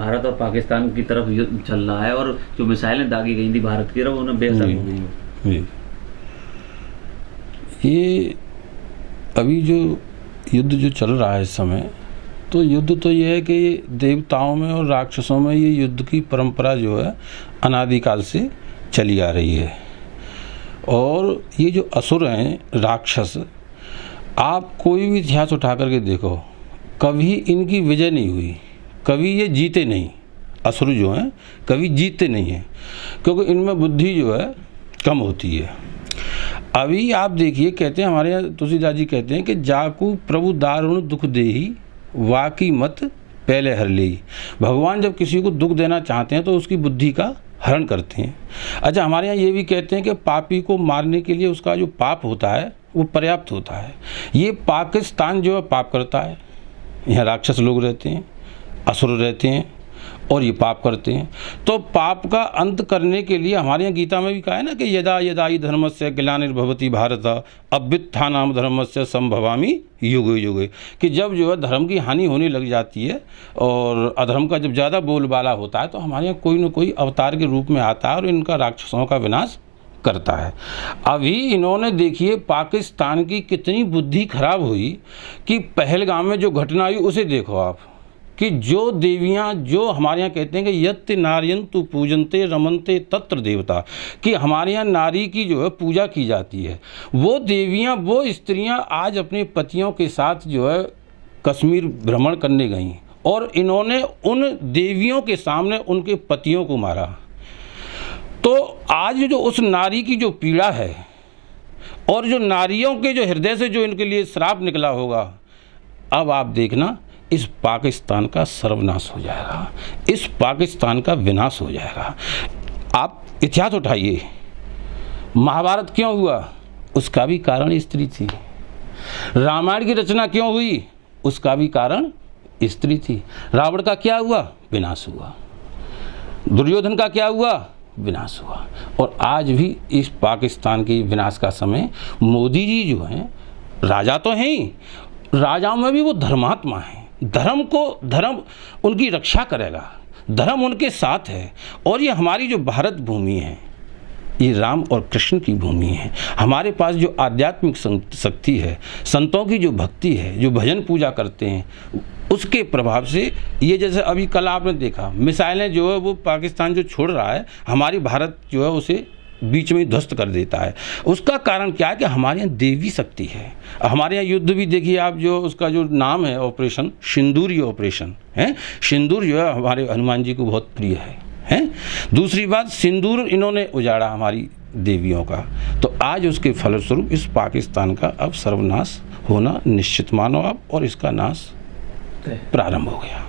भारत और पाकिस्तान की तरफ युद्ध चल रहा है और जो मिसाइलें दागी गई थी भारत की तरफ उन्हें बेअसर हो गई है। ये अभी जो युद्ध जो चल रहा है इस समय, तो युद्ध तो ये है कि देवताओं में और राक्षसों में ये युद्ध की परंपरा जो है अनादिकाल से चली आ रही है। और ये जो असुर हैं, राक्षस, आप कोई भी इतिहास उठा करके देखो, कभी इनकी विजय नहीं हुई, कभी ये जीते नहीं। असुर जो हैं कभी जीतते नहीं हैं, क्योंकि इनमें बुद्धि जो है कम होती है। अभी आप देखिए, कहते हैं हमारे यहाँ तुलसीदास जी कहते हैं कि जाकू प्रभु दारुण दुख देही वाकी मत पहले हर लेही। भगवान जब किसी को दुख देना चाहते हैं तो उसकी बुद्धि का हरण करते हैं। अच्छा, हमारे यहाँ ये भी कहते हैं कि पापी को मारने के लिए उसका जो पाप होता है वो पर्याप्त होता है। ये पाकिस्तान जो है पाप करता है, यहाँ राक्षस लोग रहते हैं, असुर रहते हैं और ये पाप करते हैं। तो पाप का अंत करने के लिए हमारे यहाँ गीता में भी कहा है ना कि यदा यदा ही धर्मस्य ग्लानिर्भवति भारत अभ्युत्थानाम धर्मस्य संभवामि युगे युगे, कि जब जो है धर्म की हानि होने लग जाती है और अधर्म का जब ज़्यादा बोलबाला होता है तो हमारे यहाँ कोई न कोई अवतार के रूप में आता है और इनका राक्षसों का विनाश करता है। अभी इन्होंने देखिए पाकिस्तान की कितनी बुद्धि खराब हुई कि पहलगाम में जो घटना हुई उसे देखो आप, कि जो देवियां, जो हमारे यहाँ कहते हैं कि यत्ति नार्यन्तु पूजन्ते रमन्ते तत्र देवता, कि हमारे यहाँ नारी की जो है पूजा की जाती है। वो देवियां, वो स्त्रियां आज अपने पतियों के साथ जो है कश्मीर भ्रमण करने गईं और इन्होंने उन देवियों के सामने उनके पतियों को मारा। तो आज जो उस नारी की जो पीड़ा है और जो नारियों के जो हृदय से जो इनके लिए श्राप निकला होगा, अब आप देखना इस पाकिस्तान का सर्वनाश हो जाएगा, इस पाकिस्तान का विनाश हो जाएगा। आप इतिहास उठाइए, महाभारत क्यों हुआ, उसका भी कारण स्त्री थी। रामायण की रचना क्यों हुई, उसका भी कारण स्त्री थी। रावण का क्या हुआ, विनाश हुआ। दुर्योधन का क्या हुआ, विनाश हुआ। और आज भी इस पाकिस्तान के विनाश का समय मोदी जी जो हैं, राजा तो हैं ही, राजाओं में भी वो धर्मात्मा हैं। धर्म उनकी रक्षा करेगा, धर्म उनके साथ है। और ये हमारी जो भारत भूमि है, ये राम और कृष्ण की भूमि है। हमारे पास जो आध्यात्मिक शक्ति है, संतों की जो भक्ति है, जो भजन पूजा करते हैं, उसके प्रभाव से ये, जैसे अभी कल आपने देखा, मिसाइलें जो है वो पाकिस्तान जो छोड़ रहा है, हमारी भारत जो है उसे बीच में ध्वस्त कर देता है। उसका कारण क्या है कि हमारे यहाँ देवी शक्ति है। हमारे यहाँ युद्ध भी देखिए आप, जो उसका जो नाम है ऑपरेशन सिंदूर, ये ऑपरेशन है। सिंदूर जो है हमारे हनुमान जी को बहुत प्रिय है। दूसरी बात, सिंदूर इन्होंने उजाड़ा हमारी देवियों का, तो आज उसके फलस्वरूप इस पाकिस्तान का अब सर्वनाश होना निश्चित मानो आप, और इसका नाश प्रारंभ हो गया।